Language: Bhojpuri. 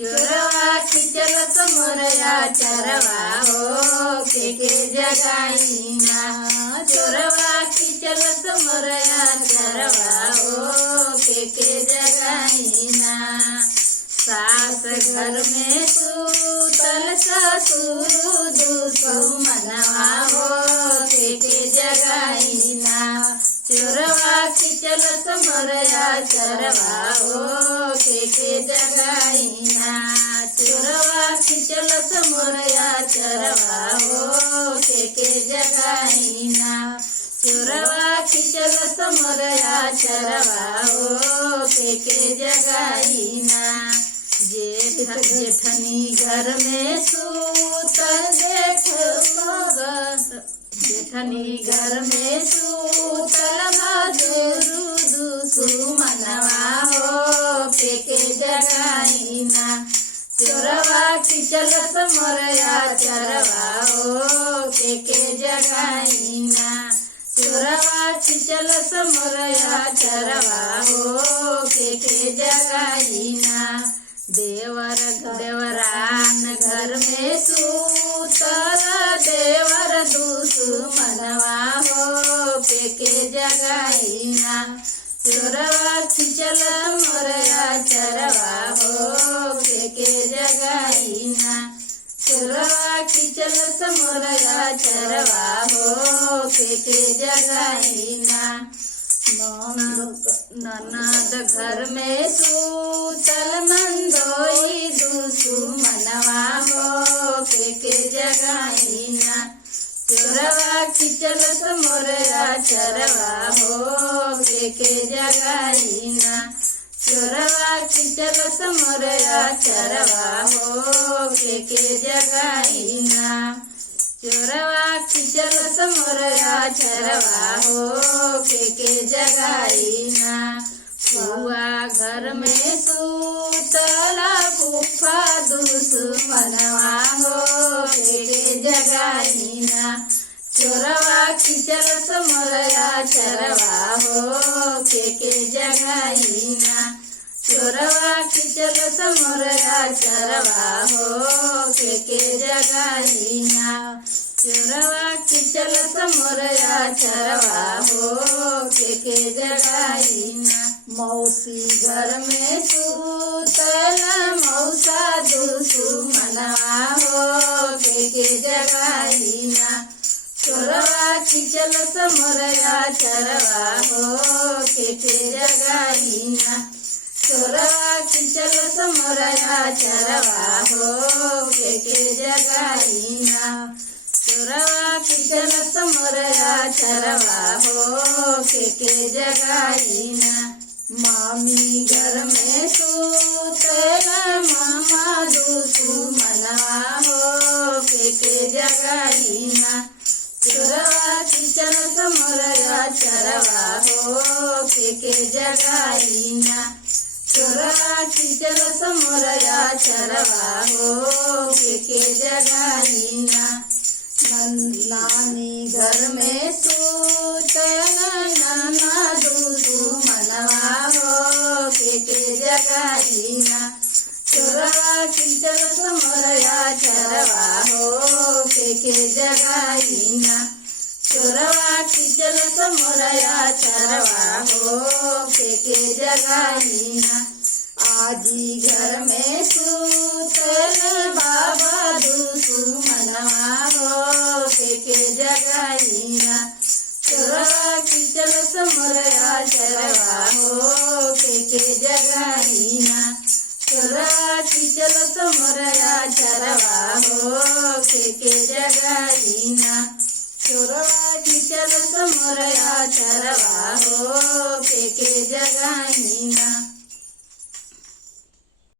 चोरवा खिचलत मोरया चरवा हो के जगाईना। चोरवा खिचलत मोरया चरवा हो के जगाईना। सास घर में सूतल ससुर दुश्मनवा हो के जगाईना। चोरवा खिचलत मोरया चरवा हो के जगाईना। चोरवा खिचलत मोरया चरवा हो के जगाईना। चोरवा खिचलत मोरया चरवा हो के जगाईना। जेठनी घर में सूतल जेठनी घर में सूतल दुश्मनवा हो के जगाईना। चोरवा खिचलत मोरया चरवा हो के जगाईना। चोरवा खिचलत मोरया चरवा हो के जगाईना। देवरान घर में सूतल देवर दुश्मनवा हो के जगाईना। चोरवा खिचल मोरया चरवा हो के जगाईना। चोरवा खिचलत मोरया चरवा हो के जगाईना। ननद घर में सूतल नंदोई दुश्मनवा हो के जगाईना। चोरवा खिचलत मोरया चरवा हो के जगाईना। चोरवा खिचलत मोरया चरवा हो के जगाईना। चोरवा खिचलत मोरया चरवा हो के जगाईना। फुआ घर में सूतल फूफा दुश्मनवा हो के जगाईना। चोरवा खिचलत मोरया चरवा हो के जगाईना। चोरवा खिचलत मोरया चरवा हो के जगाईना। चोरवा खिचलत मोरया चरवा हो के जगाईना। मौसी घर में सूतल मौसा दुश्मनवा हो के जगाईना। चोरवा खिचलत मोरया चरवा हो के जगाईना। चोरवा खिचलत मोरया चरवा हो के जगाईना। चोरवा खिचलत मोरया चरवा हो के जगाईना। मामी घर में सूतल मामा दुश्मनवा हो के जगाईना। चोरवा खिचलत मोरया चरवा हो के जगाईना। चोरवा खिचलत मोरया चरवा हो के जगाईना। नानी घर में सूतल नाना दुश्मनवा हो के जगाईना। चोरवा खिचलत मोरया चरवा हो के जगाईना। चोरवा खिचलत मोरया चरवा हो के जगाईना। आजी घर में सूतल बाबा दुश्मनवा हो के जगाईना। चोरवा खिचलत मोरया चरवा हो के जगाईना। चोरवा खिचलत मोरया चरवा हो के जगाईना। चोरवा खिचलत मोरया चरवा हो के जगाईना।